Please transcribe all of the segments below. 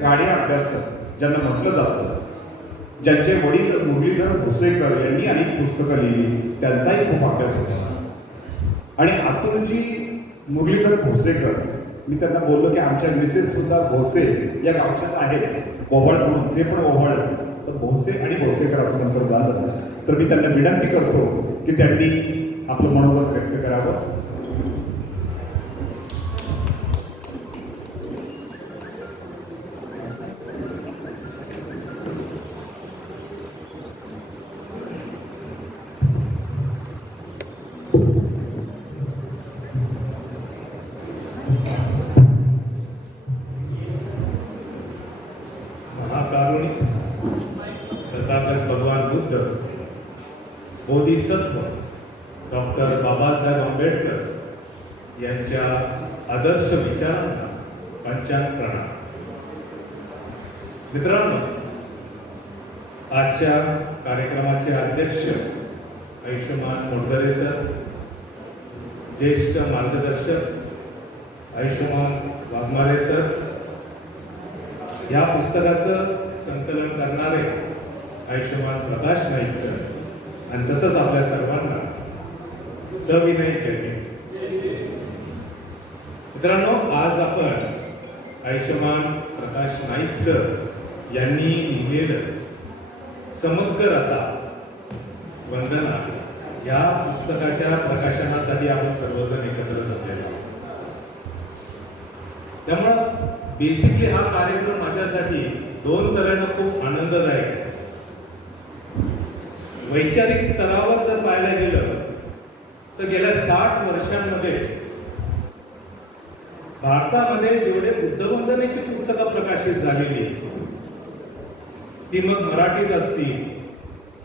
गाणी अभ्यासक ज्यांना म्हटलं जातं, ज्यांचे वडील मुरलीधर भोसेकर यांनी अनेक पुस्तकं लिहिली, त्यांचाही खूप अभ्यास होता. आणि अतुलजी मुरलीधर भोसेकर, मी त्यांना बोललो की आमच्या मिसेस सुद्धा भोसे या गावच्याच आहेत, ओव्हाळ म्हणून, ते पण ओव्हाळ, तर भोसे आणि भोसेकर असं नंतर झालं. तर मी त्यांना विनंती करतो की त्यांनी आपलं मनोगत व्यक्त करावं. महाकारुणिक तथागत भगवान बुद्ध, बोधिसत्व डॉक्टर बाबासाहेब आंबेडकर यांच्या आदर्श विचारांना पंचांग प्रणाम. मित्रांनो, आजच्या कार्यक्रमाचे अध्यक्ष आयुष्यमान मोडदरे सर, ज्येष्ठ मार्गदर्शक आयुष्यमान वाघमारे सर, या पुस्तकाचं संकलन करणारे आयुष्यमान प्रकाश नाईक सर, आणि तसंच आपल्या सर्वांना सविनय जय. मित्रांनो, आज आपण आयुष्यमान प्रकाश नाईक सर यांनी लिहिलेलं समग्र आता वंदना या पुस्तकाच्या प्रकाशनासाठी आपण सर्वजण एकत्र जमलेलो आहोत. त्यामुळं बेसिकली हा कार्यक्रम माझ्यासाठी दोन तऱ्हेनं खूप आनंददायक आहे. वैचारिक स्तरावर जर पाहायला गेलं तर गेल्या 60 वर्षांमध्ये भारतामध्ये जेवढे बुद्धवंदनेची पुस्तकं प्रकाशित झालेली, ती मग मराठीत असतील,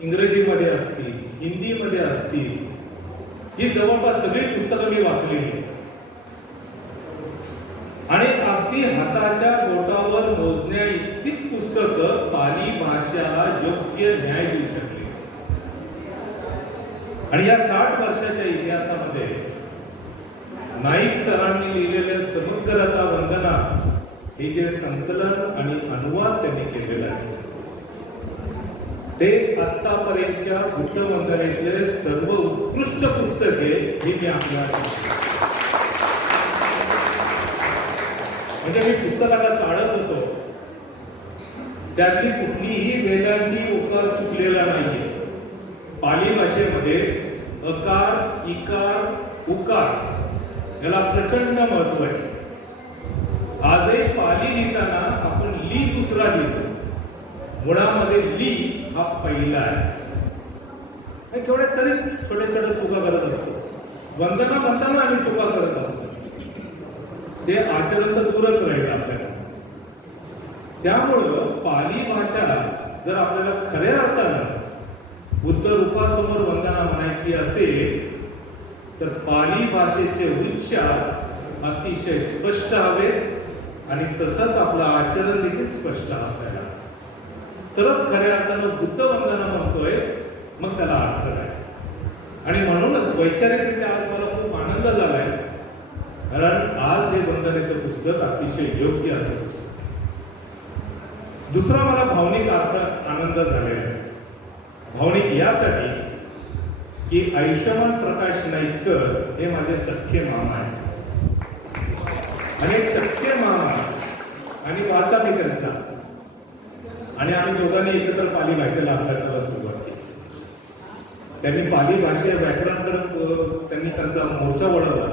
इंग्रजीमध्ये असतील, हिंदीमध्ये असतील, ही जवळपास सगळी पुस्तकं मी वाचलेली आणि अगदी हाताच्या बोटावर मोजण्या इतकीच पुस्तकं पाली भाषेला योग्य न्याय देऊ शकली. आणि या 60 वर्षाच्या इतिहासामध्ये नाईक सरांनी लिहिलेले समग्रता वंदना हे जे संकलन आणि अनुवाद त्यांनी केलेलं आहे, ते आतापर्यंतच्या बुद्ध वंदनेतले सर्व उत्कृष्ट पुस्तके हे मी आपल्याला, म्हणजे मी पुस्तकाला चाळत होतो, त्यातली कुठलीही वेदांती उकार चुकलेला नाहीये. पाली भाषेमध्ये अकार, इकार, उकार याला प्रचंड महत्व आहे. आजही पाली लिहिताना आपण ली दुसरा लिहितो, मुळामध्ये ली हा पहिला आहे. केवढ्या तरी छोट्या छोट्या चुका करत असतो. वंदना म्हणताना आम्ही चुका करत असतो, ते आचरण तर दूरच राहील आपल्याला. त्यामुळं पाली भाषा जर आपल्याला खऱ्या अर्थानं बुद्ध रूपासमोर वंदना म्हणायची असेल तर पाली भाषेचे उच्चार अतिशय स्पष्ट हवे आणि तसंच आपलं आचरण देखील स्पष्ट असायला, तरच खऱ्या अर्थानं बुद्ध वंदना म्हणतोय, मग त्याला अर्थ आहे. आणि म्हणूनच वैचारिकरित्या आज मला खूप आनंद झालाय, कारण आज हे वंदनेचं पुस्तक अतिशय योग्य असं पुस्तक. दुसरा मला भावनिक आनंद झालेला आहे. भावनिक यासाठी की आयुष्यमान प्रकाश नाईक सर हे माझे सख्खे मामा आहेत, आणि सख्खे मामा आणि वाचा मी त्यांचा, आणि आम्ही दोघांनी एकत्र पाली भाषेला अभ्यासाला सुरुवात केली. त्यांनी पाली भाषे व्याकरणाकडे त्यांनी त्यांचा मोर्चा वळवला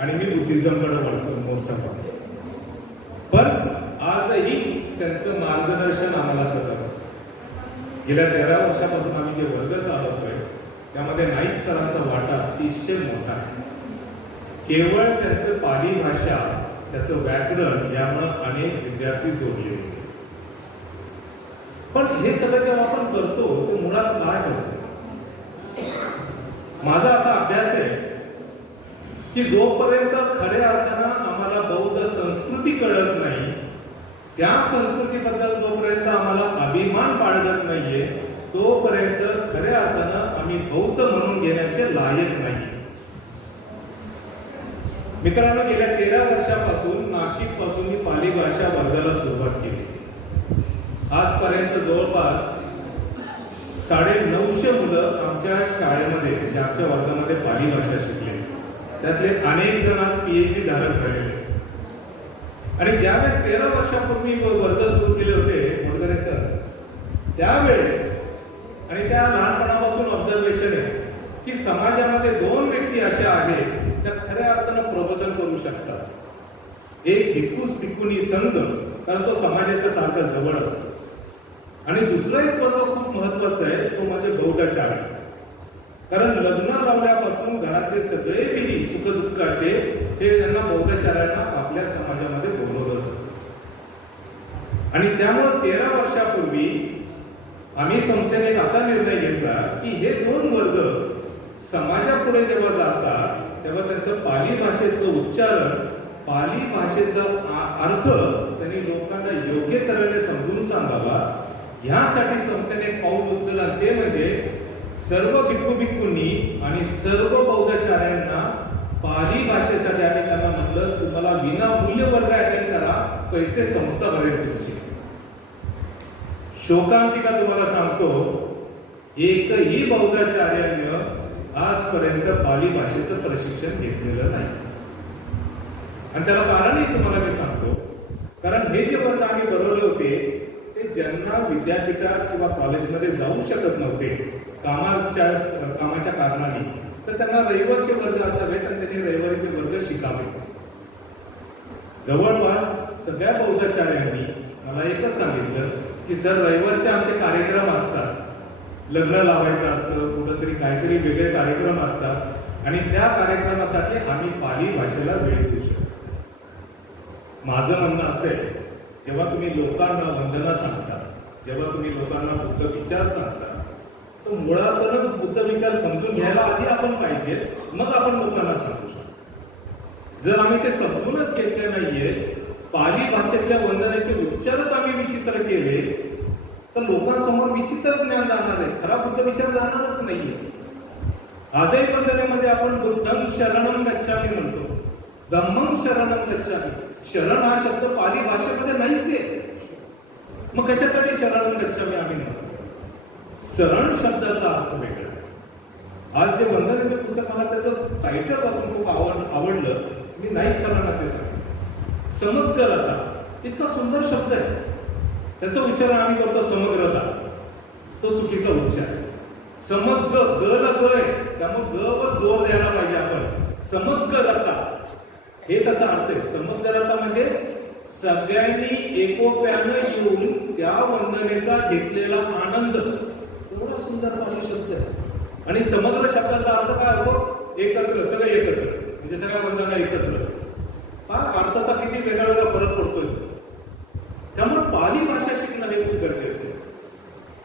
आणि मी बुद्धिझमकडे वळतो मोर्चा पाहतो. पण आजही त्यांचं मार्गदर्शन आम्हाला सतत असतं. गेल्या 13 वर्षापासून आम्ही जे वर्ग चालवतोय त्यामध्ये नाईक सरांचा वाटा अतिशय मोठा आहे. केवळ त्यांचं पाली भाषा, त्याचं व्याकरण यामुळे अनेक विद्यार्थी जोडले होते. पण हे सगळं जेव्हा आपण करतो ते मुळात काय करतो? माझा असा अभ्यास आहे की जोपर्यंत खऱ्या अर्थानं आम्हाला बौद्ध संस्कृती कळत नाही, त्या संस्कृतीबद्दल जोपर्यंत आम्हाला अभिमान बाळगत नाहीये, तोपर्यंत खऱ्या अर्थानं आम्ही बौद्ध म्हणून घेण्याचे लायक नाही. मित्रांनो, गेल्या 13 वर्षापासून नाशिक पासून मी पाली भाषा वर्गाला सुरुवात केली. आजपर्यंत जवळपास 950 मुलं आमच्या शाळेमध्ये म्हणजे आमच्या वर्गामध्ये पाली भाषा शिकले. त्यातले अनेक जण आज PhD धारक झालेले. आणि ज्यावेळेस 13 वर्षापूर्वी वर्ग सुरू केले होते मोडगरे सर, त्यावेळेस आणि त्या लहानपणापासून ऑब्झर्वेशन आहे की समाजामध्ये 2 व्यक्ती अशा आहेत त्या खऱ्या अर्थानं प्रबोधन करू शकतात. एक भिक्खूस भिक्खुनी संघ, कारण तो समाजाच्या सारखा जवळ असतो, आणि दुसरा एक वर्ग खूप महत्वाचा आहे तो म्हणजे बौद्धाचार्य. कारण लग्न लावल्यापासून घरातले सगळे विधी सुखदुःखाचे हे यांना बौद्धाचार्यांना आपल्या समाजामध्ये बोलवलं असतं. आणि त्यामुळे 13 वर्षापूर्वी आम्ही संस्थेने एक असा निर्णय घेतला की हे 2 वर्ग समाजापुढे जेव्हा जातात तेव्हा त्यांचं पाली भाषेतलं उच्चारण, पाली भाषेचा अर्थ त्यांनी लोकांना योग्य तऱ्हेने समजून सांगावा, ह्यासाठी संस्थेने एक पाऊल उचललं. ते म्हणजे सर्व भिक्खू भिक्खूंनी आणि सर्व बौद्धाचार्यांना पाली भाषेसाठी आम्ही त्यांना म्हटलं तुम्हाला विनामूल्य वर्ग अटेंड करा, पैसे संस्था भरेल तुमची. शोकांतिका तुम्हाला सांगतो, एकही बौद्धाचार्याने आजपर्यंत पाली भाषेचं प्रशिक्षण घेतलेलं नाही. आणि त्याला कारणही तुम्हाला मी सांगतो, कारण हे जे वर्ग आम्ही भरवले होते ते ज्यांना विद्यापीठात किंवा कॉलेजमध्ये जाऊ शकत नव्हते कामाच्या कारणाने, तर त्यांना रविवारचे वर्ग असावेत आणि त्यांनी रविवारी ते वर्ग शिकावे. जवळपास सगळ्या बौद्धाचार्यांनी मला एकच सांगितलं की सर रविवारचे आमचे कार्यक्रम असतात, लग्न लावायचं असतं, कुठंतरी काहीतरी वेगळे कार्यक्रम असतात आणि त्या कार्यक्रमासाठी आम्ही पाली भाषेला वेळ देऊ शकतो. माझं म्हणणं असेल, जेव्हा तुम्ही लोकांना वंदना सांगता, जेव्हा तुम्ही लोकांना बुद्ध विचार सांगता, तर मुळातच बुद्ध विचार समजून घ्यायला आधी आपण पाहिजे, मग आपण लोकांना सांगू शकतो. जर आम्ही ते समजूनच घेतले नाहीये, पाली भाषेतल्या वंदनेचे उच्चारच आम्ही विचित्र केले, तर लोकांसमोर विचित्र ज्ञान जाणार आहे, खरा बुद्ध विचार जाणारच नाहीये. आजही वंदनेमध्ये आपण बुद्धं शरणं गच्छामी म्हणतो, धम्मं शरणं गच्छामी. शरण हा शब्द पाली भाषेमध्ये नाहीच आहे, मग कशासाठी शरणं गच्छामी आम्ही म्हणतो? शरण शब्दाचा अर्थ वेगळा. आज जे वंदनेचं पुस्तक मला त्याचं टायटल वाचून खूप आवडलं. मी नाही सरांना ते सांगितलं, समग्रता इतका सुंदर शब्द आहे. त्याचा उच्चारण आम्ही करतो समग्रता, तो चुकीचा उच्चार. समग्र गला ग आहे, त्यामुळे ग वर जोर द्यायला पाहिजे आपण. समग्रता हे त्याचा अर्थ आहे. समग्रता म्हणजे सगळ्यांनी एकोप्यानं येऊन त्या वंदनेचा घेतलेला आनंद. एवढा सुंदर पाली शब्द आहे. आणि समग्र शब्दाचा अर्थ काय होतो? एकत्र, सगळे एकत्र, म्हणजे सगळ्या वंदना एकत्र. अर्थाचा किती वेगळा वेगळा फरक पडतोय. त्यामुळे पाली भाषा शिकणं हे खूप गरजेचं आहे.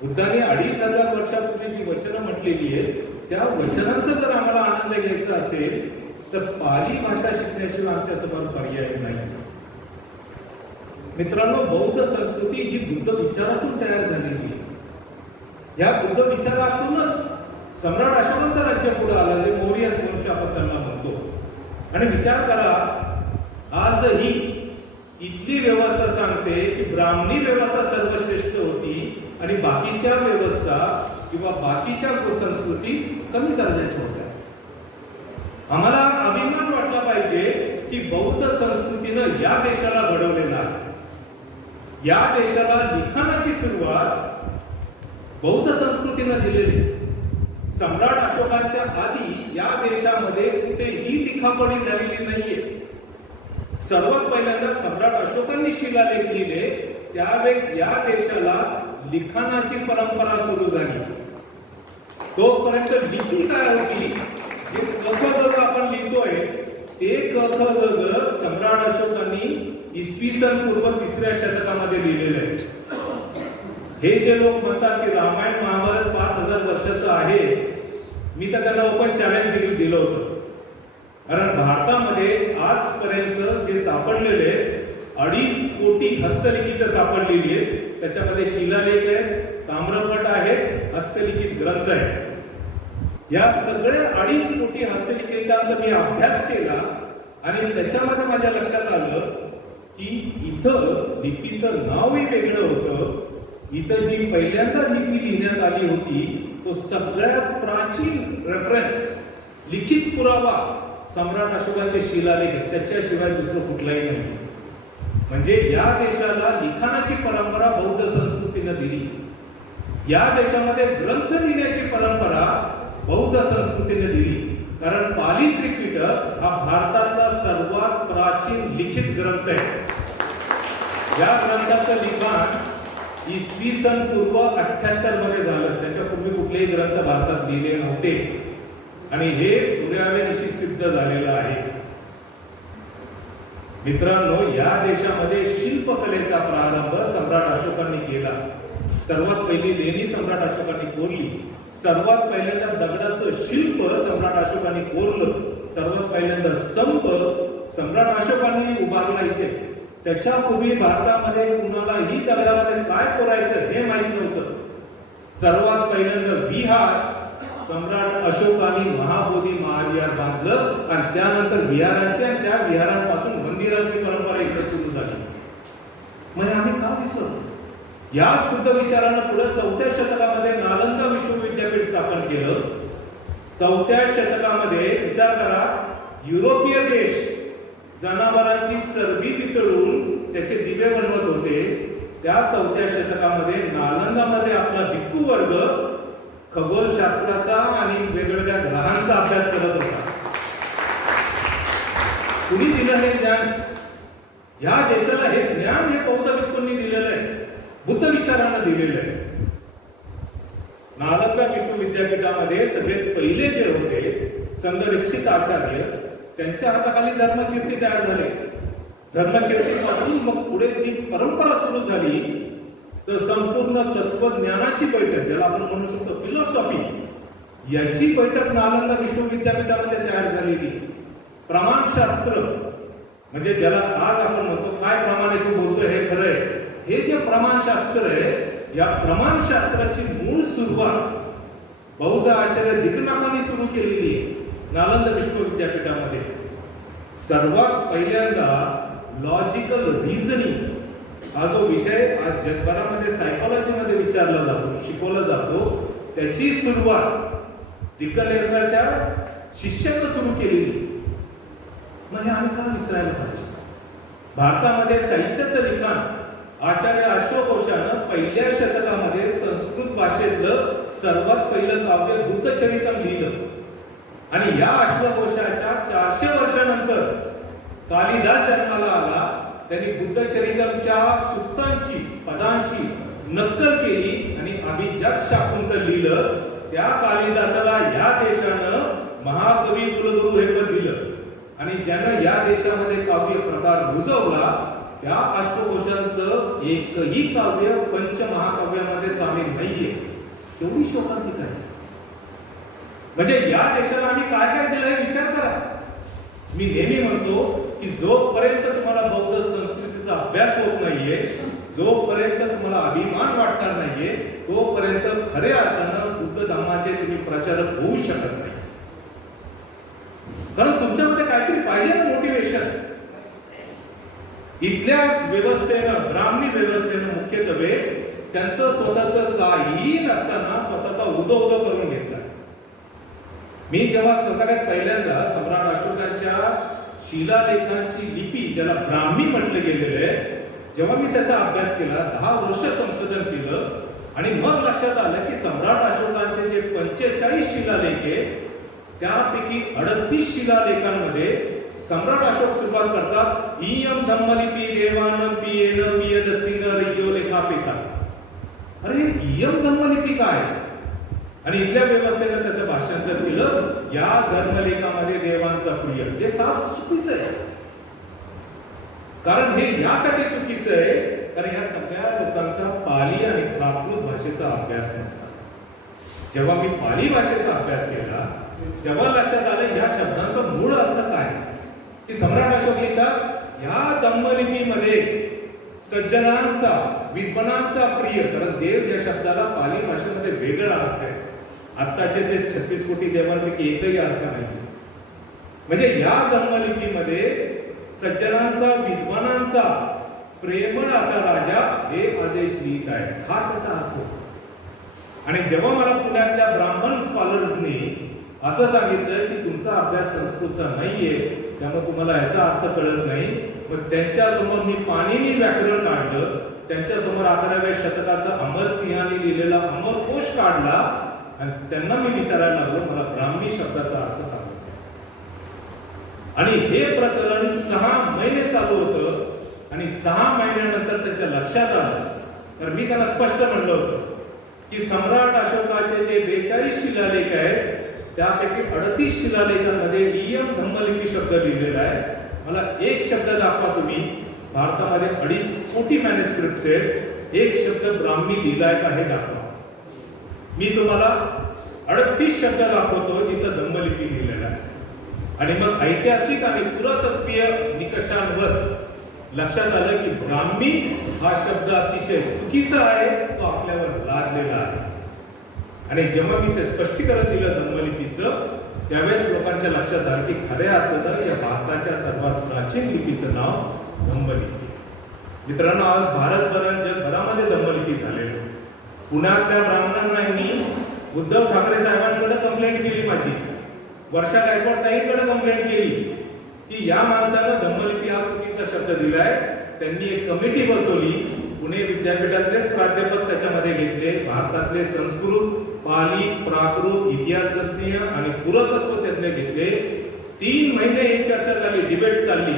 बुद्धाने 2500 वर्षापूर्वी जी वचनं म्हटलेली आहे, त्या वचनांचा जर आम्हाला आनंद घ्यायचा असेल तर पाली भाषा शिकण्याशिवाय आमच्या समोर पर्याय नाही. मित्रांनो, बौद्ध संस्कृती ही बुद्ध विचारातून तयार झालेली आहे. या बुद्ध विचारातूनच सम्राट अशोकांचा राज्य पुढे आला, जे मौर्य वंश आपण त्यांना म्हणतो. आणि विचार करा, आजही इथली व्यवस्था सांगते की ब्राह्मणी व्यवस्था सर्वश्रेष्ठ होती आणि बाकीच्या व्यवस्था किंवा बाकीच्या संस्कृती कमी दर्जाच्या होत्या. आम्हाला अभिमान वाटला पाहिजे की बौद्ध संस्कृतीनं या देशाला घडवलेला आहे. या देशाला लिखाणाची सुरुवात बौद्ध संस्कृतीनं दिलेली. सम्राट अशोकांच्या आधी या देशामध्ये कुठेही लिखापडी झालेली नाहीये. सर्वात पहिल्यांदा सम्राट अशोकांनी शिलालेख लिहिले, त्यावेळेस या देशाला लिखाणाची परंपरा सुरू झाली. तोपर्यंत लिपी काय होती? जे कथगग आपण लिहितोय ते कथगग सम्राट अशोकांनी इसवी सन पूर्व 3ऱ्या शतकामध्ये लिहिलेलं आहे. हे जे लोक म्हणतात की रामायण महाभारत 5000 वर्षाचं आहे, मी तर त्यांना ओपन चॅलेंज देखील दिलं होतं. कारण भारतामध्ये आजपर्यंत जे सापडलेले 2.5 कोटी हस्तलिखित सापडलेली आहेत. त्याच्यामध्ये शिलालेख आहेत, ताम्रपट आहेत, हस्तलिखित ग्रंथ आहेत. या सगळ्या 2.5 कोटी हस्तलिखितांचा मी अभ्यास केला आणि त्याच्यामध्ये माझ्या लक्षात आलं की इथं लिपीचं नावही वेगळं होतं, इथं जी पहिल्यांदा लिपी लिहिण्यात आली होती तो सगळ्यात प्राचीन रेफरन्स लिखित पुरावा सम्राट अशोकाचे शिलालेख आहेत. त्याच्याशिवाय दुसरं कुठलाही नाही. म्हणजे या देशाला लिखाणाची परंपरा बौद्ध संस्कृतीने दिली. या देशामध्ये ग्रंथ लिहिण्याची परंपरा बौद्ध संस्कृतीने दिली. कारण पाली त्रिपिटक हा भारतातला सर्वात प्राचीन लिखित ग्रंथ आहे. या ग्रंथाचं लिखाण इसवी सन पूर्व 78 मध्ये झालं. त्याच्यापूर्वी कुठलेही ग्रंथ भारतात लिहिले नव्हते आणि हे पुराव्यानिशी सिद्ध झालेलं आहे. मित्रांनो, या देशामध्ये शिल्पकलेचा प्रारंभ सम्राट अशोकांनी केला. सर्वात पहिली लेणी सम्राट अशोकांनी कोरली. सर्वात पहिल्यांदा दगडाचं शिल्प सम्राट अशोकांनी कोरलं. सर्वात पहिल्यांदा स्तंभ सम्राट अशोकांनी उभारला इथे. त्याच्यापूर्वी भारतामध्ये कुणालाही दगडामध्ये काय कोरायचं हे माहित नव्हतं. सर्वात पहिल्यांदा विहार सम्राट अशोकांनी महाबोधी महाविहार बांधलं आणि त्यानंतर विहारांचे आणि त्या विहारांपासून मंदिरांची परंपरा इथे सुरू झाली. मग आम्ही का विसरलो? याच बुद्ध विचारानं पुढे 4थ्या शतकामध्ये नालंदा विश्वविद्यापीठ स्थापन केलं. 4थ्या शतकामध्ये विचार करा, युरोपीय देश जनावरांची चरबी पितळून त्याचे दिवे बनवत होते. त्या 4थ्या शतकामध्ये नालंदामध्ये आपला भिक्खू वर्ग खगोलशास्त्राचा आणि वेगवेगळ्या ग्रहांचा अभ्यास करत होता. कुणी दिलं हे ज्ञान? या देशाला हे ज्ञान हे बौद्ध भिक्खूंनी दिलेलं आहे, बुद्ध विचारानं दिलेलं आहे. नालंदा विश्वविद्यापीठामध्ये सगळ्यात पहिले जे होते संघरिक्षित आचार्य, त्यांच्या हाताखाली धर्मकीर्ती तयार झाले. धर्मकीर्तीपासून मग पुढे जी परंपरा सुरू झाली तर संपूर्ण तत्वज्ञानाची बैठक, ज्याला आपण म्हणू शकतो फिलॉसॉफी, याची बैठक नालंदा विश्वविद्यापीठामध्ये तयार झालेली. प्रमाणशास्त्र म्हणजे ज्याला आज आपण म्हणतो काय प्रमाण तू बोलतोय हे खरं आहे, हे जे प्रमाणशास्त्र आहे, या प्रमाणशास्त्राची मूळ सुरुवात बौद्ध आचार्य दिकनाकांनी सुरू केलेली आहे नालंदा विश्वविद्यापीठामध्ये. सर्वात पहिल्यांदा लॉजिकल रिझनिंग हा जो विषय आज जगभरामध्ये सायकोलॉजीमध्ये विचारला जातो, शिकवला जातो, त्याची सुरुवात दिकलेरकाच्या शिष्यानं सुरू केलेली. मग हे आम्ही का विसरायला पाहिजे? भारतामध्ये साहित्याचं लिखाण आचार्य अश्वघोषानं पहिल्या शतकामध्ये संस्कृत भाषेतलं सर्वात पहिलं काव्य बुद्धचरितम लिहिलं आणि या अश्वघोषाच्या 400 वर्षानंतर कालिदास जन्माला आला. त्यांनी बुद्धचरितमच्या सूक्तांची, पदांची नक्कल केली आणि अभिजात शाकुंतल लिहिलं. त्या कालिदासाला या देशानं महाकवी कुलगुरू हे पद दिलं आणि ज्यानं या देशामध्ये काव्य प्रकार रुजवला त्या अश्वघोषांचं एकही काव्य पंचमहाकाव्यामध्ये सामील नाहीये. एवढी शोकांतिका आहे. म्हणजे या देशाला आम्ही काय काय दिलं हे विचार करा. मी नेहमी म्हणतो की जोपर्यंत तुम्हाला बौद्ध संस्कृतीचा अभ्यास होत नाहीये, जोपर्यंत तुम्हाला अभिमान वाटणार नाहीये, तोपर्यंत खऱ्या अर्थानं बुद्ध धर्माचे तुम्ही प्रचारक होऊ शकत नाही. कारण तुमच्यामध्ये काहीतरी पाहिजे ना मोटिवेशन. इथल्या व्यवस्थेनं, ब्राह्मणी व्यवस्थेनं मुख्यत्वे त्यांचं स्वतःचं काही नसताना स्वतःचा उदो उदो करून घेतला. मी जेव्हा सगळ्यात पहिल्यांदा सम्राट अशोकांच्या शिलालेखांची लिपी, ज्याला ब्राह्मी म्हटलं गेलेलं आहे, जेव्हा मी त्याचा अभ्यास केला, 10 वर्ष संशोधन केलं आणि मग लक्षात आलं की सम्राट अशोकांचे जे 45 शिलालेख आहे त्यापैकी 38 शिलालेखांमध्ये सम्राट अशोक सुरुवात करतात इयम धम्मलिपी देवानं पियेन पियद सिंगर यो लेखापिता. अरे इयम धम्मलिपी काय? आणि इथल्या व्यवस्थेनं त्याचं भाषांतर केलं या धर्मलेखामध्ये देवांचा प्रिय, जे साफ चुकीचं आहे. कारण हे यासाठी चुकीचं आहे कारण या सगळ्या लोकांचा पाली आणि प्राकृत भाषेचा अभ्यास नव्हता. जेव्हा मी पाली भाषेचा अभ्यास केला तेव्हा लक्षात आलं या शब्दांचा मूळ अर्थ काय. की सम्राट अशोक लिहितात या धम्मलिपीमध्ये सज्जनांचा, विद्वानांचा प्रिय, कारण देव या शब्दाला पाली भाषेमध्ये वेगळा अर्थ आहे. आत्ताचे ते 36 कोटी देवांपैकी एकही अर्थ नाही. म्हणजे या धर्मलिपीमध्ये सज्जनांचा, विद्वानांचा प्रेमळ असा राजा हे आदेश लिहित आहे. हा त्याचा अर्थ होता. आणि जेव्हा मला पुण्यातल्या ब्राह्मण स्कॉलर्सनी असं सांगितलं की तुमचा अभ्यास संस्कृतचा नाहीये, त्यामुळे तुम्हाला याचा अर्थ कळत नाही, मग त्यांच्या समोर मी पाणिनी व्याकरण काढलं, त्यांच्या समोर 11व्या शतकाचा अमरसिंहाने लिहिलेला अमरकोश काढला आणि त्यांना मी विचारायला लागलो मला ब्राह्मी शब्दाचा अर्थ सांगा. आणि हे प्रकरण 6 महिने चालू होतं आणि 6 महिन्यानंतर त्यांच्या लक्षात आलं. तर मी त्यांना स्पष्ट म्हणलं होतं की सम्राट अशोकाचे जे 42 शिलालेख आहेत त्यापैकी 38 शिलालेखांमध्ये इयम धम्मलिपी शब्द लिहिलेला आहे. मला एक शब्द दाखवा तुम्ही. भारतामध्ये 2.5 कोटी मॅन्युस्क्रिप्ट्स आहेत, एक शब्द ब्राह्मी लिहिलाय का हे दाखवा. मी तुम्हाला 38 शब्द दाखवतो जिथं धम्मलिपी लिहिलेला आहे. आणि मग ऐतिहासिक आणि पुरातत्वीय निकषांवर लक्षात आलं की ब्राह्मी हा शब्द अतिशय चुकीचा आहे, तो आपल्यावर लादलेला आहे. आणि जेव्हा मी ते स्पष्टीकरण दिलं धम्मलिपीचं, त्यावेळेस लोकांच्या लक्षात आलं की खऱ्या अर्थानं या भारताच्या सर्वात प्राचीन लिपीचं नाव धम्मलिपी. मित्रांनो, आज भारतभरात जगभरामध्ये धम्मलिपी झालेली. पुण्यातल्या ब्राह्मणांनी उद्धव ठाकरे साहेबांकडे कंप्लेंट केली, माझी वर्षा गायकवाड ताईंकडे कंप्लेंट केली की या माणसानं धम्मलिपी हा चुकीचा शब्द दिलाय. त्यांनी एक कमिटी बसवली. पुणे विद्यापीठातलेच प्राध्यापक त्याच्यामध्ये घेतले, भारतातले संस्कृत, पाली, प्राकृत, इतिहास तज्ञ आणि पुरातत्व तज्ञ घेतले. 3 महिने ही चर्चा झाली, डिबेट चालली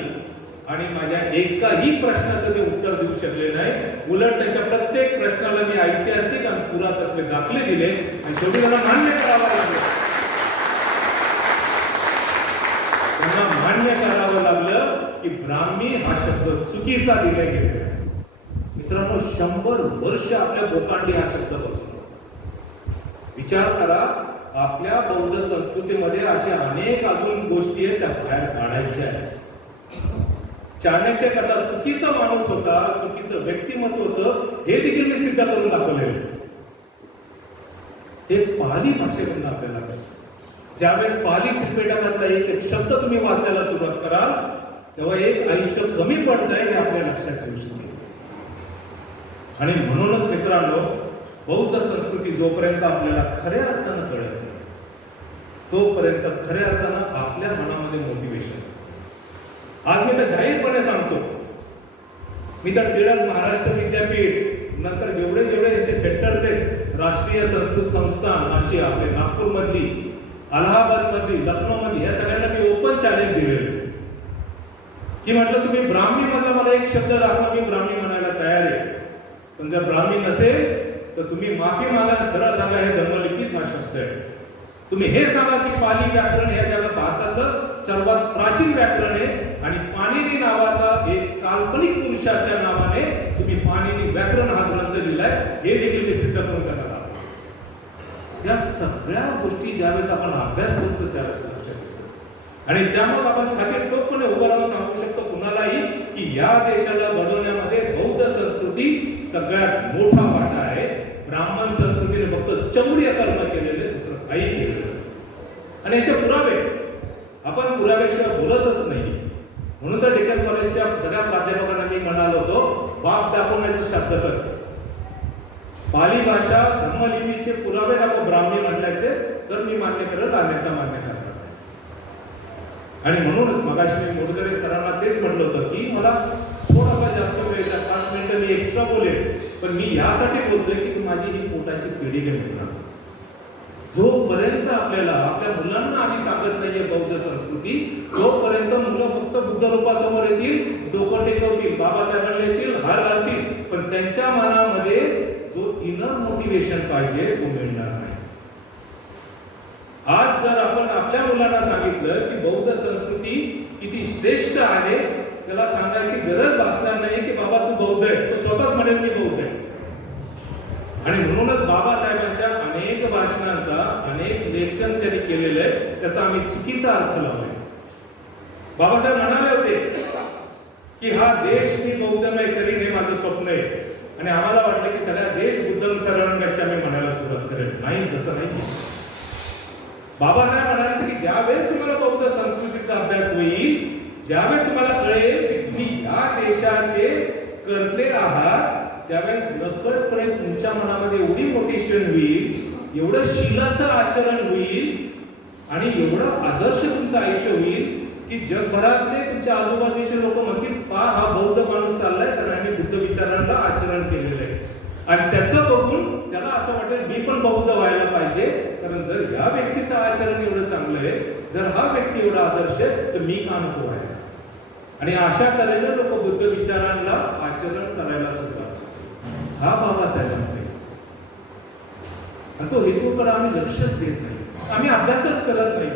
आणि माझ्या एकाही प्रश्नाचं ते उत्तर देऊ शकले नाही. उलट त्यांच्या प्रत्येक प्रश्नाला मी ऐतिहासिक आणि पुरातत्व दाखले दिले आणि शेवटी त्यांना मान्य करावं लागलं. त्यांना मान्य करावं लागलं की ब्राह्मी हा शब्द चुकीचा दिला गेलेला आहे. मित्रांनो, 100 वर्ष आपल्या बोकांडी हा शब्द बसतो. विचार करा, आपल्या बौद्ध संस्कृतीमध्ये अशा अनेक अजून गोष्टी आहेत त्या बाहेर काढायच्या आहेत. चाणक्य कसा चुकीचा माणूस होता, चुकीचं व्यक्तिमत्व होतं, हे देखील मी सिद्ध करून दाखवलेलं. हे पाली भाषेकडून आपल्याला कळतं. ज्यावेळेस पाली त्रिपिटकातला एक शब्द तुम्ही वाचायला सुरुवात कराल तेव्हा एक आयुष्य कमी पडतंय हे आपल्या लक्षात ठेवू शकतो. आणि म्हणूनच मित्रांनो, बौद्ध संस्कृती जोपर्यंत आपल्याला खऱ्या अर्थानं कळत नाही तोपर्यंत खऱ्या अर्थानं आपल्या मनामध्ये मोटिवेशन. आज मी तर जाहीरपणे सांगतो, मी तर टिळक महाराष्ट्र विद्यापीठ नंतर जेवढे त्यांचे सेंटर्स आहेत, राष्ट्रीय संस्कृत संस्थान अशी आपले नागपूर मधली, अलाहाबाद मधली, लखनौ मधली, या सगळ्यांना मी ओपन चॅलेंज दिलेलं की म्हटलं तुम्ही ब्राह्मी मधला मला एक शब्द दाखवा, मी ब्राह्मी म्हणायला तयार आहे. पण जर ब्राह्मी नसेल तर तुम्ही माफी मागा, सरळ सांगा हे धम्मलिपीच हा शब्द आहे. तुम्ही हे सांगा की पाली व्याकरण या जगात भारतातलं सर्वात प्राचीन व्याकरण आहे आणि पाणिनी नावाचा एक काल्पनिक पुरुषाच्या नावाने तुम्ही पाणिनी व्याकरण हा ग्रंथ लिहिलाय, हे देखील मी सिद्ध करून करणार आहोत. या सगळ्या गोष्टी ज्यावेळेस आपण अभ्यास करतो त्यावेळेस लक्षात येतो आणि त्यामुळे आपण छातीत ठोकपणे उभं राहून सांगू शकतो कुणालाही की या देशाला घडवण्यामध्ये बौद्ध संस्कृती सगळ्यात मोठा वाटा आहे. ब्राह्मण संस्कृतीने फक्त चौर्य कर्म केलेले, दुसरं काही केलेलं. आणि याचे पुरावे आपण पुराव्याशिवाय बोलतच नाही. म्हणून तर डेक्कन कॉलेजच्या सगळ्या प्राध्यापकांना मी म्हणालो होतो, बाप दाखवण्याचे शब्द कर. पाली भाषा धम्मलिपीचे पुरावे दाखव ब्राह्मी म्हटल्याचे, तर मी मान्य करत, अन्यथा मान्य करणार. आणि म्हणूनच मगाशी मी मोडकरे सरांना तेच म्हटलं होतं की मला थोडासा जास्त वेळ द्या, 5 मिनिटं मी एक्स्ट्रा बोलेन, पण मी यासाठी बोलतोय की माझी ही पोटाची पिढी घेऊन जोपर्यंत आपल्याला आपल्या मुलांना आम्ही सांगत नाहीये बौद्ध संस्कृती, तोपर्यंत मुलं फक्त बुद्ध रूपासमोर येतील, डोकं टेकवतील, बाबासाहेबांना येतील, हार घालतील, पण त्यांच्या मनामध्ये जो इनर मोटिवेशन पाहिजे तो मिळणार नाही. आज जर आपण आपल्या मुलांना सांगितलं की बौद्ध संस्कृती किती श्रेष्ठ आहे, त्याला सांगायची गरज भासणार नाही की बाबा तू बौद्ध आहे, तो स्वतःच म्हणेल मी बौद्ध आहे. आणि म्हणूनच बाबासाहेबांच्या अनेक भाषणांचा, अनेक लेखन त्यांनी केलेलं आहे, त्याचा आम्ही चुकीचा अर्थ लावलाय. बाबासाहेब म्हणाले होते की हा देश मी बौद्धमय करीन, हे माझं स्वप्न आहे. आणि आम्हाला वाटलं की सगळ्या देश बुद्धम शरणं गच्छामि म्हणायला सुरुवात करेल. नाही, तसं नाही. बाबासाहेब म्हणाले की ज्यावेळेस तुम्हाला बौद्ध संस्कृतीचा अभ्यास होईल, ज्यावेळेस तुम्हाला कळेल की तुम्ही या देशाचे करते आहात त्यावेळेस नकळतपणे तुमच्या मनामध्ये एवढी मोटिवेशन होईल, एवढं शीलाचं आचरण होईल आणि एवढं आदर्श तुमचं आयुष्य होईल की जगभरातले तुमच्या आजूबाजूचे लोक म्हणतील, पहा हा बौद्ध माणूस चाललाय कारण आम्ही बुद्ध विचारांना आचरण केलेलं आहे. आणि त्याचं बघून त्याला असं वाटेल मी पण बौद्ध व्हायला पाहिजे, कारण जर या व्यक्तीचं आचरण एवढं चांगलं आहे, जर हा व्यक्ती एवढा आदर्श आहे तर मी का नको व्हायला. आणि अशा तऱ्हेने लोक बुद्ध विचारांना आचरण करायला सुरुवात. हा बाबासाहेबांचा आहे. आणि तो हेतूकडे आम्ही लक्षच देत नाही, आम्ही अभ्यासच करत नाही.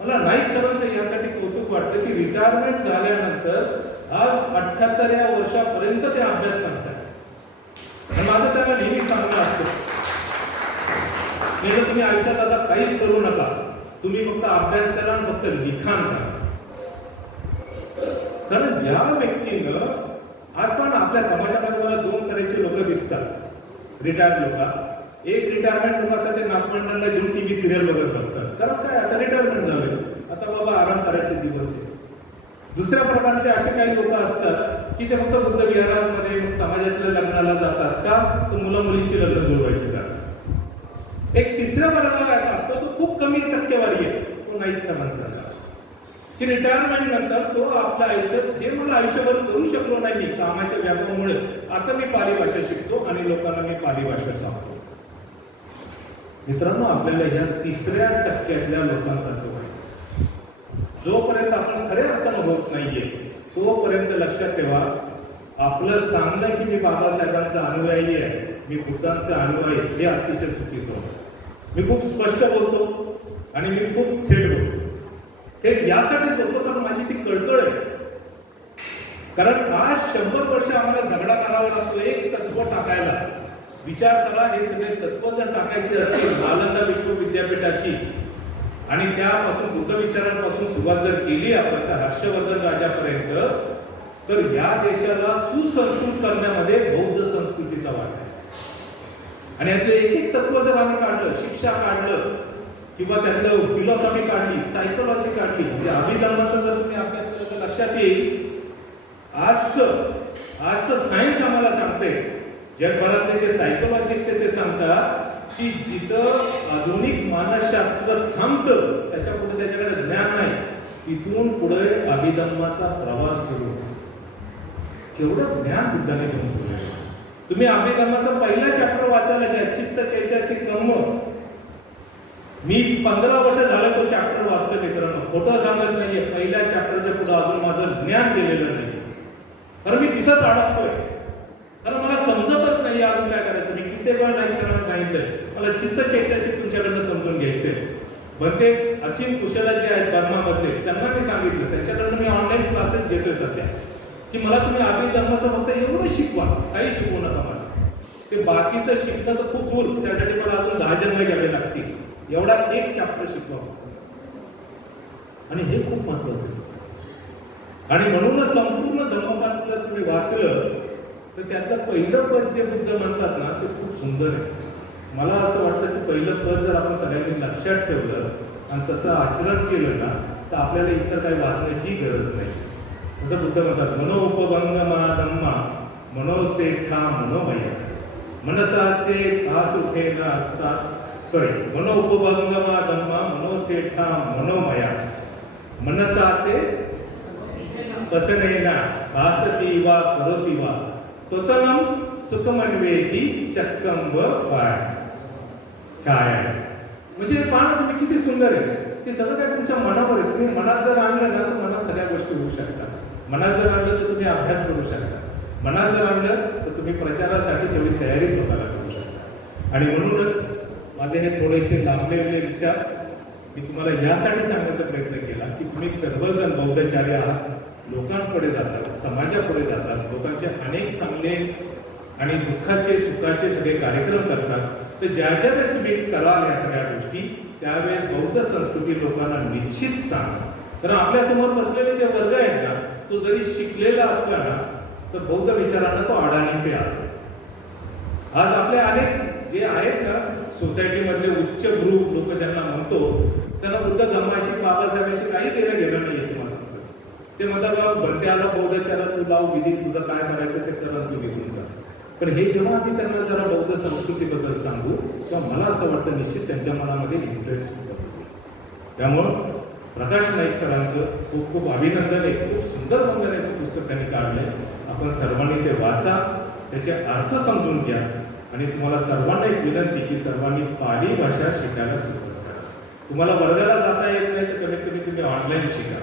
मला नाईक सरांचं यासाठी कौतुक वाटतं की रिटायरमेंट झाल्यानंतर आज 78व्या वर्षापर्यंत ते अभ्यास करतात. आणि माझं त्यांना नेहमी सांगणं असतं, म्हणजे तुम्ही आयुष्यात आता काहीच करू नका, तुम्ही फक्त अभ्यास करा आणि फक्त लिखाण करा. कारण ज्या व्यक्तीनं आज पण आपल्या समाजामध्ये मला 2 तऱ्हेचे लोक दिसतात रिटायर्ड लोक. एक रिटायरमेंट लोकांचा ते नागमंडळाला घेऊन टीव्ही सिरियल बघत बसतात, कारण काय आता रिटायरमेंट झाले, आता बाबा आराम करायचे दिवस आहे. दुसऱ्या प्रकारचे असे काही लोक असतात की ते फक्त बुद्ध विहारांमध्ये समाजातल्या लग्नाला जातात का, तर मुलं मुलींची लग्न जुळवायची का. एक तिसऱ्या वर्गाला असतो, तो खूप कमी टक्केवारी आहे, तो नाईक सरांचा की रिटायरमेंट नंतर तो आपलं आयुष्य जे मला आयुष्यभर करू शकलो नाही मी कामाच्या व्यापामुळे, आता मी पाली भाषा शिकतो आणि लोकांना मी पाली भाषा सांगतो. मित्रांनो, आपल्याला या तिसऱ्या टक्क्यातल्या लोकांसारखं व्हायचं. जोपर्यंत आपण खऱ्या अर्थानं होत नाहीये तोपर्यंत लक्षात ठेवा, आपलं सांगणं की मी बाबासाहेबांचा अनुयायी आहे, मी बुद्धांचा अनुयायी, हे अतिशय चुकीचं होतं. मी खूप स्पष्ट बोलतो आणि मी खूप थेट बोलतो. हे यासाठी बोलतो कारण माझी ती कळकळ आहे. कारण आज 100 वर्ष आम्हाला झगडा करावा लागतो एक तत्व टाकायला. विचार करा, हे सगळे तत्व जर टाकायचे असतील नालंदा विश्वविद्यापीठाची आणि त्यापासून बुद्ध विचारांपासून सुरुवात जर केली आपण तर हर्षवर्धन राजापर्यंत, तर या देशाला सुसंस्कृत करण्यामध्ये बौद्ध संस्कृतीचा वाटा आहे. आणि यातलं एक एक तत्व जर आम्ही काढलं, शिक्षा काढलं किंवा त्यातलं फिलॉसॉफी काढली, सायकोलॉजी काढली, म्हणजे अभिधर्माचा जर तुम्ही अभ्यास केला तर लक्षात येईल आजचं सायन्स आम्हाला सांगते, जगभरातले जे सायकोलॉजिस्ट ते सांगतात की जिथं आधुनिक मानसशास्त्र थांबतं त्याच्या पुढे त्याच्याकडे ज्ञान नाही, तिथून पुढे अभिधर्माचा प्रवास सुरू होतो. केवढं ज्ञान बुद्धाने घेऊन सुरू आहे. तुम्ही अभिधर्माचा पहिला चॅप्टर वाचायला घ्या, चित्त चैतसिक कर्म. मी 15 वर्ष झालं तो चॅप्टर वाचतो मित्रांनो, खोटं सांगत नाहीये. पहिल्या चॅप्टरच्या पुढे अजून माझं ज्ञान गेलेलं नाही, कारण मी तिथंच अडकतोय. कारण मला समजतच नाही अजून काय करायचं. मी किती वेळा नाही सरांना सांगितलंय मला चित्त चैतसिक तुमच्याकडनं समजून घ्यायचंय. पण ते असीम कुशला जे आहेत बर्मामधले, त्यांना मी सांगितलं, त्यांच्याकडनं मी ऑनलाईन क्लासेस घेतोय सध्या, की मला तुम्ही अभिधर्माचं फक्त एवढं शिकवा, काही शिकवू नका मला. ते बाकीचं शिकणं तर खूप दूर, त्यासाठी मला अजून 10 जन्म घ्यावे लागतील. एवढा एक चॅप्टर शिकवा. आणि हे खूप महत्वाचं आहे. आणि म्हणूनच संपूर्ण धम्मपद जर तुम्ही वाचलं तर त्यातलं पहिलं पद जे बुद्ध म्हणतात ना ते खूप सुंदर आहे. मला असं वाटतं की पहिलं पद जर आपण सगळ्यांनी लक्षात ठेवलं आणि तसं आचरण केलं ना तर आपल्याला इतर काही वाचण्याची गरज नाही. जसं बुद्ध म्हणतात, मनोपभंगमा धम्मा मनोसेठा मनोमया, मनसाचे भास उठेना मनोपभंगमा धम्मा मनोसेठा मनोमया, मनसाचे पसनेना भासती वा करोती वा तोतनम सुखमन्वेती चक्कम व छाया. म्हणजे पाहणं तुम्ही किती सुंदर आहे. ते सगळं काय तुमच्या मनावर आहे. तुम्ही मनात जर आणलं ना तर मनात सगळ्या गोष्टी होऊ शकतात. मनात जर आणलं तर तुम्ही अभ्यास करू शकता. मनात जर आणलं तर तुम्ही प्रचारासाठी तेवढी तयारी स्वतःला करू शकता. आणि म्हणूनच माझे हे थोडेसे लांबलेले विचार मी तुम्हाला यासाठी सांगण्याचा प्रयत्न केला की तुम्ही सर्वजण बौद्धाचार्य आहात, लोकांकडे जातात, समाजापुढे जातात, लोकांचे अनेक चांगले आणि दुःखाचे सुखाचे सगळे कार्यक्रम करतात. तर ज्या ज्या वेळेस तुम्ही कराल या सगळ्या गोष्टी त्यावेळेस बौद्ध संस्कृती लोकांना निश्चित सांगा. कारण आपल्या समोर बसलेले जे वर्ग आहेत ना तो जरी शिकलेला असला ना तर बौद्ध विचारांना तो अडाणीचे असतो. आज आपले अनेक जे आहेत ना सोसायटी मधले उच्च ग्रुप लोक ज्यांना म्हणतो त्यांना बुद्ध धम्माशी बाबासाहेबांशी काही देणं घेणं नाही तुम्हाला सांगतो. ते म्हणतात बाबा बंट्याला बौद्धाचारा तू लाव विधी, तुझं काय करायचं ते करा, तू निघून जा. पण हे जेव्हा आम्ही त्यांना जरा बौद्ध संस्कृतीबद्दल सांगू तेव्हा मला असं वाटतं निश्चित त्यांच्या मनामध्ये इंटरेस्ट होतो. त्यामुळं प्रकाश नाईक सरांचं खूप खूप अभिनंदन. एक खूप सुंदर वंदनाचं पुस्तक त्यांनी काढलंय. आपण सर्वांनी ते वाचा, त्याचे अर्थ समजून घ्या आणि तुम्हाला सर्वांना एक विनंती की सर्वांनी पाली भाषा शिकायला सुरुवात करा. तुम्हाला वर्गाला जाता येत नाही तर कमीत कमी तुम्ही ऑनलाईन शिका.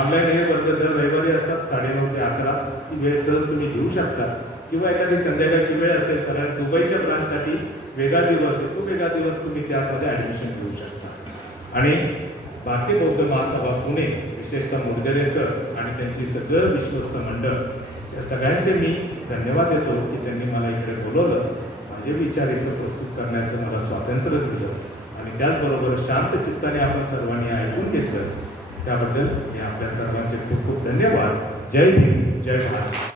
ऑनलाईन हे वर्ग दर रविवारी असतात 9:30 ते 11. ती वेळ सहज तुम्ही घेऊ शकता किंवा एखादी संध्याकाळची वेळ असेल कारण दुबईच्या ब्रांचसाठी वेगळा दिवस आहे, तो वेगळा दिवस तुम्ही त्यामध्ये ॲडमिशन घेऊ शकता. आणि भारतीय बौद्ध महासभा पुणे, विशेषतः मुरगरे सर आणि त्यांची सगळं विश्वस्त मंडळ, या सगळ्यांचे मी धन्यवाद देतो की त्यांनी मला इकडे बोलवलं, माझे विचार इथं प्रस्तुत करण्याचं मला स्वातंत्र्य दिलं आणि त्याचबरोबर शांत चित्ताने आपण सर्वांनी ऐकून घेतलं. त्याबद्दल मी आपल्या सर्वांचे खूप खूप धन्यवाद. जय भीम, जय भारत.